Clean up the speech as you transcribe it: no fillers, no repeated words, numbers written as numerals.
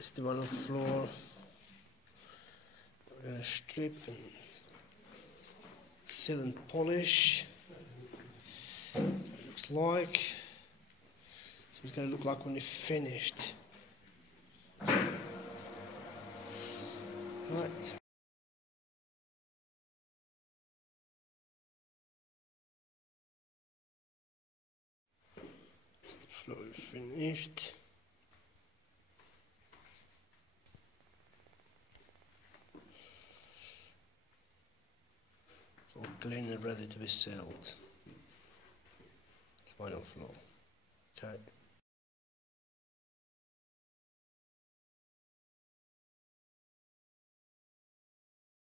That's the one on the floor. We're going to strip and seal and polish. So it looks like. So it's going to look like when it's finished. Right. The floor is finished. It's all clean and ready to be sealed. It's final floor. Okay.